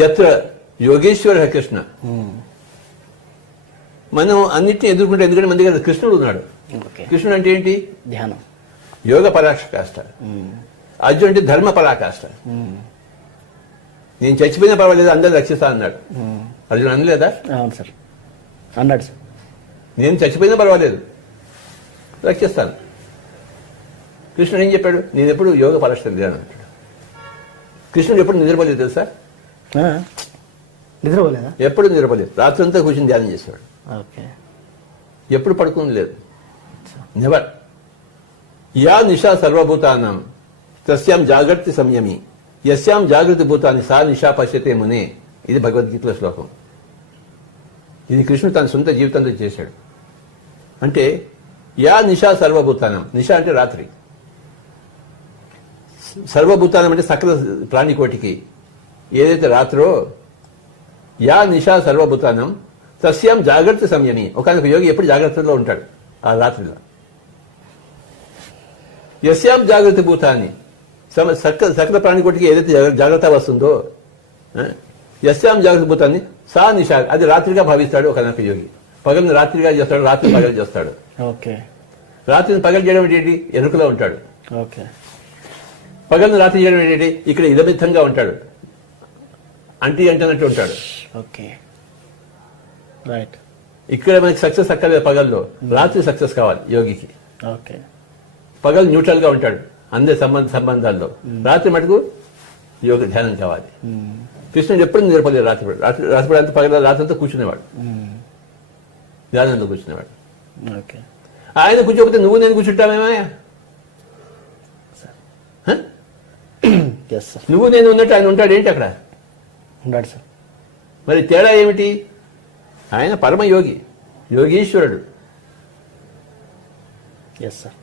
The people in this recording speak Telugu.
యత్ర యోగేశ్వర కృష్ణ. మనం అన్నిటిని ఎదుర్కొంటే, ఎందుకంటే మన దగ్గర కృష్ణుడు ఉన్నాడు. కృష్ణుడు అంటే ఏంటి? ధ్యానం. యోగ పరాకాష్ట. అర్జున్ అంటే ధర్మ పరాకాష్ట. నేను చచ్చిపోయినా పర్వాలేదు, అందరూ రక్షిస్తా అన్నాడు. అర్జున్ అనలేదా? అవును సార్, అన్నాడు సార్. నేను చచ్చిపోయినా పర్వాలేదు, రక్షిస్తాను. కృష్ణుడు ఏం చెప్పాడు? నేను ఎప్పుడు యోగ పరాష్ట ధ్యానం అంటాడు. కృష్ణుడు ఎప్పుడు నిద్రపోలేదు తెలుసా? నిద్రపోలేదా? ఎప్పుడు నిద్రపోలేదు. రాత్రంతా కూర్చొని ధ్యానం చేసేవాడు. ఓకే. ఎప్పుడు పడుకుని లేదు. నెవర్. యా నిషా సర్వభూతానం తస్యాం జాగ్రత్త సంయమి యస్యాం జాగృతి భూతాన్ని సా నిషా పశ్యతే మునే. ఇది భగవద్గీతలో శ్లోకం. ఇది కృష్ణుడు తన సొంత జీవితంలో చేశాడు. అంటే యా నిషా సర్వభూతానం. నిషా అంటే రాత్రి, సర్వభూతానం అంటే సకల ప్రాణికోటికి ఏదైతే రాత్రో, యా నిషా సర్వభూతానం తస్యాం జాగ్రత్త సంయమి. ఒకనొక యోగి ఎప్పుడు జాగ్రత్తలో ఉంటాడు ఆ రాత్రిలో. యస్యాం జాగ్రత్త భూతాన్ని, సకల ప్రాణికోటికి ఏదైతే జాగ్రత్త వస్తుందో, యస్యాం జాగ్రత్త భూతాన్ని సా నిషా, అది రాత్రిగా భావిస్తాడు ఒకనొక యోగి. పగలను రాత్రిగా చేస్తాడు, రాత్రి పగలు చేస్తాడు. ఓకే. రాత్రిని పగలు చేయడం ఏంటి? ఎరుకలో ఉంటాడు. ఓకే. పగలను రాత్రి చేయడం ఏంటి? ఇక్కడ ఇదమిత్తంగా ఉంటాడు, అంటున్నట్టు ఉంటాడు. Okay, right. ఇక్కడ మనకి సక్సెస్ అక్కర్లేదు పగల్లో, రాత్రి సక్సెస్ కావాలి యోగికి. ఓకే. పగలు న్యూట్రల్ గా ఉంటాడు అందరి సంబంధాల్లో, రాత్రి మటుకు యోగ ధ్యానం కావాలి. కృష్ణుడు ఎప్పుడు నిద్రపోలేదు. రాత్రి అంతా పగల రాత్రంతా కూర్చునేవాడు, ధ్యానంలో కూర్చునేవాడు. ఓకే. ఆయన కూర్చోకపోతే నువ్వు నేను కూర్చుంటామేమా? నువ్వు నేను ఉన్నట్టు ఆయన ఉంటాడు ఏంటి అక్కడ? ఉన్నాడు సార్. మరి తేడా ఏమిటి? ఆయన పరమ యోగి, యోగీశ్వరుడు. Yes sir.